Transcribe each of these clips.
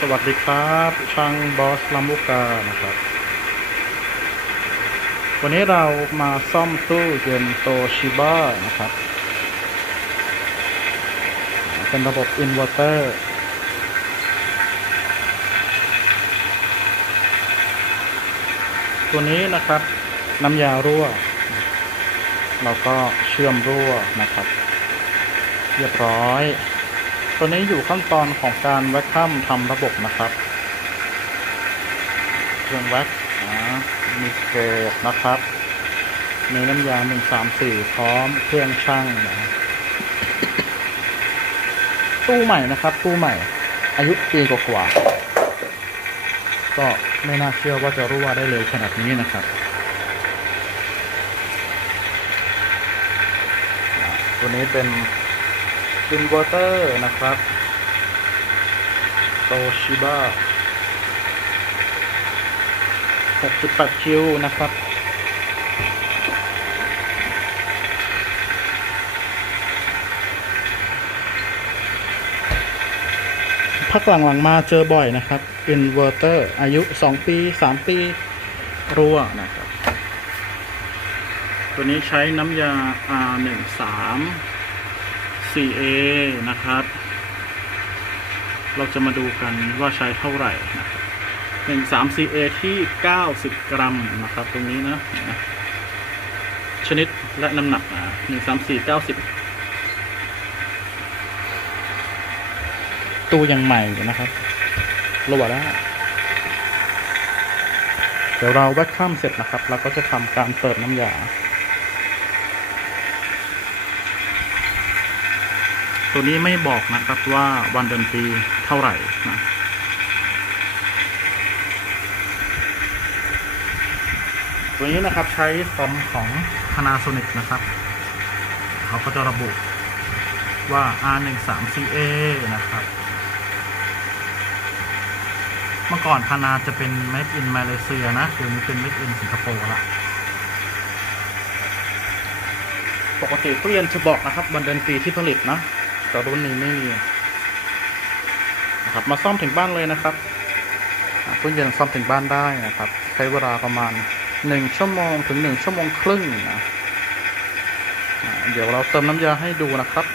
สวัสดีครับช่างบอสลำลูกกานะครับ วันนี้เรามาซ่อมตู้เย็นโตชิบ้านะครับ เป็นระบบอินเวอร์เตอร์ตัวนี้นะครับน้ำยารั่ว เราก็เชื่อมรั่วนะครับ เรียบร้อย ตัวนี้อยู่ขั้นตอนของการแวคคัมทำระบบนะครับ เครื่องแว็กอ่ามีเกรดนะครับ มีน้ำยาหนึ่งสามสี่พร้อมเครื่องช่างนะตู้ใหม่นะครับ ตู้ใหม่ อายุปีกว่าก็ไม่น่าเชื่อว่าจะรั่วได้เร็วขนาดนี้นะครับตัวนี้เป็น อินเวอร์เตอร์นะครับโตชิบ้า68 คิวนะครับ พักหลังๆมาเจอบ่อยนะครับอินเวอร์เตอร์อายุ 2 ปี 3 ปีรั่วนะครับ ตัวนี้ใช้น้ำยา R13 4A นะครับ เราจะมาดูกันว่าใช้เท่าไหร่นะครับ13 4A ที่ 90 กรัมนะครับ ตรงนี้นะ ชนิดและน้ำหนักนะ1 3 4 90 ตู้ยังใหม่อยู่นะครับระวังได้เดี๋ยวเราแวคคัมเสร็จนะครับเราก็จะทำการเติมน้ำยา ตัวนี้ไม่บอกนะครับว่าวันเดือนปีเท่าไหร่นะตัวนี้นะครับใช้คอมของ Panasonic นะครับ เขาก็จะระบุว่า R13CA นะครับ เมื่อก่อนพานาจะเป็น Made in Malaysia นะเดี๋ยวนี้เป็น Made in สิงคโปร์ละปกติตู้เย็นจะบอกนะครับวันเดือนปีที่ผลิตนะ แต่รุ่นนี้ไม่มีนะครับมาซ่อมถึงบ้านเลยนะครับตู้เย็นซ่อมถึงบ้านได้นะครับ ใช้เวลาประมาณหนึ่งชั่วโมงถึงหนึ่งชั่วโมงครึ่งนะเดี๋ยวเราเติมน้ำยาให้ดูนะครับ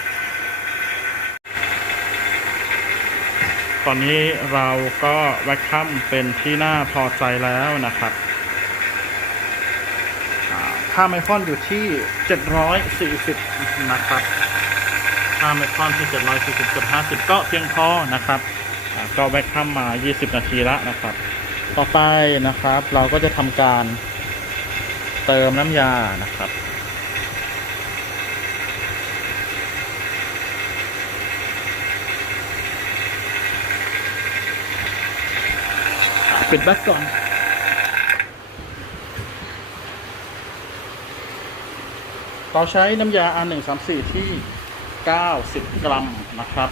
ตอนนี้เราก็แวคคัมเป็นที่น่าพอใจแล้วนะครับอ่าค่าไมครอนอยู่ที่ 740 นะครับ ค่าไมครอนที่ 740กับ50 ก็เพียงพอนะครับก็แวคคัมมา 20 นาทีล้วนะครับ ต่อไปนะครับ เราก็จะทำการเติมน้ำยานะครับ ปิดแบ็กก่อนเราใช้น้ำยา R134 ที่ 90 กรัมนะครับ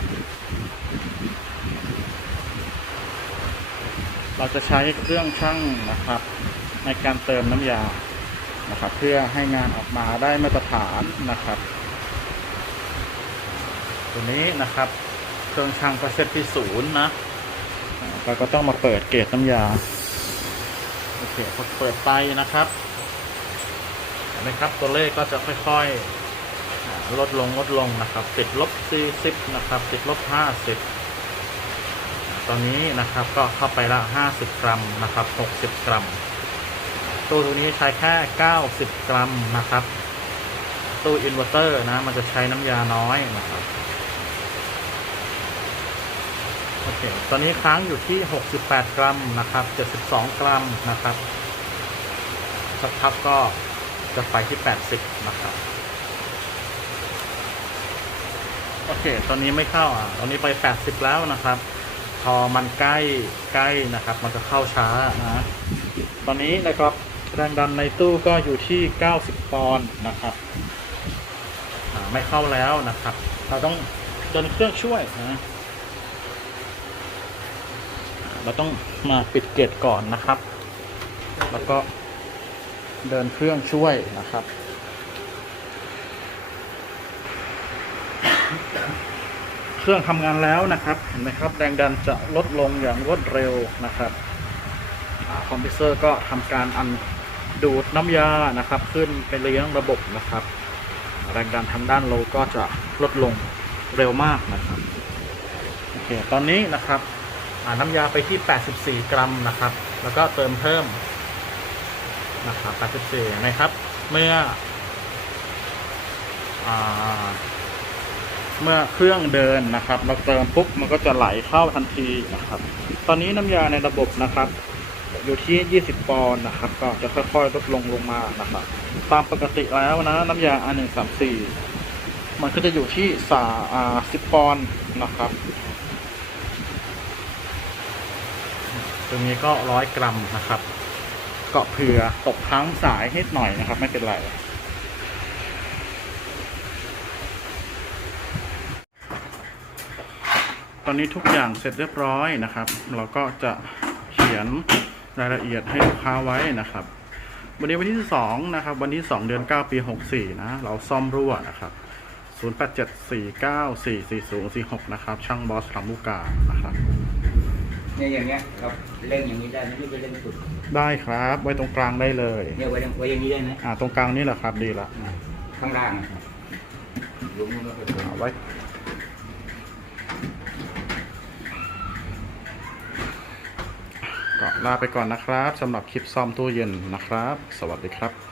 เราจะใช้เครื่องชั่งนะครับ ในการเติมน้ำยานะครับ เพื่อให้งานออกมาได้มาตรฐานนะครับ ตัวนี้นะครับ เครื่องชั่งก็เซตที่ศูนย์นะเราก็ต้องมาเปิดเกจน้ำยาโอเคพอเปิดไปนะครับเห็นไหมครับตัวเลขก็จะค่อยๆอ่า ลดลงลดลงนะครับ ติดลบ 40 นะครับ ติดลบ 50 ตอนนี้นะครับก็เข้าไปละ 50 กรัมนะครับ 60 กรัม ตู้ตัวนี้ใช้แค่ 90 กรัมนะครับ ตู้อินเวอร์เตอร์นะมันจะใช้น้ำยาน้อยนะครับโอเค ตอนนี้ค้างอยู่ที่ 68 กรัมนะครับ 72 กรัมนะครับ สักพักก็จะไปที่ 80 นะครับ โอเค ตอนนี้ไม่เข้าอะ ตอนนี้ไป 80 แล้วนะครับ พอมันใกล้ใกล้นะครับ มันจะเข้าช้านะ ตอนนี้นะครับแรงดันในตู้ก็อยู่ที่ 90 ปอนด์นะครับ ไม่เข้าแล้วนะครับ เราต้องเดินเครื่องช่วยนะเราต้องมาปิดเกตก่อนนะครับ แล้วก็เดินเครื่องช่วยนะครับ ครื่องทำงานแล้วนะครับเห็นไหมครับ แรงดันจะลดลงอย่างรวดเร็วนะครับคอมพิวเตอร์ก็ทำการอันดูดน้ำยานะครับ ขึ้นไปเลี้ยงระบบนะครับ แรงดันทางด้านโลก็จะลดลงเร็วมากนะครับโอเคตอนนี้นะครับน้ำยาไปที่ 84 กรัมนะครับ แล้วก็เติมเพิ่มนะครับ 84 นะครับ เมื่ออ เมื่อเครื่องเดินนะครับ เราเติมปุ๊บมันก็จะไหลเข้าทันทีนะครับ ตอนนี้น้ำยาในระบบนะครับ อยู่ที่ 20 ปอนด์นะครับ ก็จะค่อยๆลดลงลงมานะครับ ตามปกติแล้วนะน้ำยา R134 มันก็จะอยู่ที่สาอ่า10ปอนด์นะครับ ตรงนี้ก็ร้อยกรัมนะครับ ก็เผื่อตกค้างสายนิดหน่อยนะครับ ไม่เป็นไร ตอนนี้ทุกอย่างเสร็จเรียบร้อยนะครับ เราก็จะเขียนรายละเอียดให้ลูกค้าไว้นะครับ วันนี้วันที่สองนะครับ วันที่สองเดือนเก้าปีหกสี่นะ เราซ่อมรั่วนะครับศูนย์แปดเจ็ดสี่เก้าสี่สี่ศูนย์สี่หกนะครับ ช่างบอสลำลูกกานะครับเนี่ยอย่างเงี้ยเราเล่งอย่างนี้ได้ไหมไม่ใช่เล่งสุดได้ครับ ไว้ตรงกลางได้เลยเนี่ยไว้ไว้อย่างนี้ได้ไหมอ่าตรงกลางนี่แหละครับดีละอ่าข้างล่างอะลุงมันก็เป็นอ่าไว้ ลาไปก่อนนะครับสำหรับคลิปซ่อมตู้เย็นนะครับ สวัสดีครับ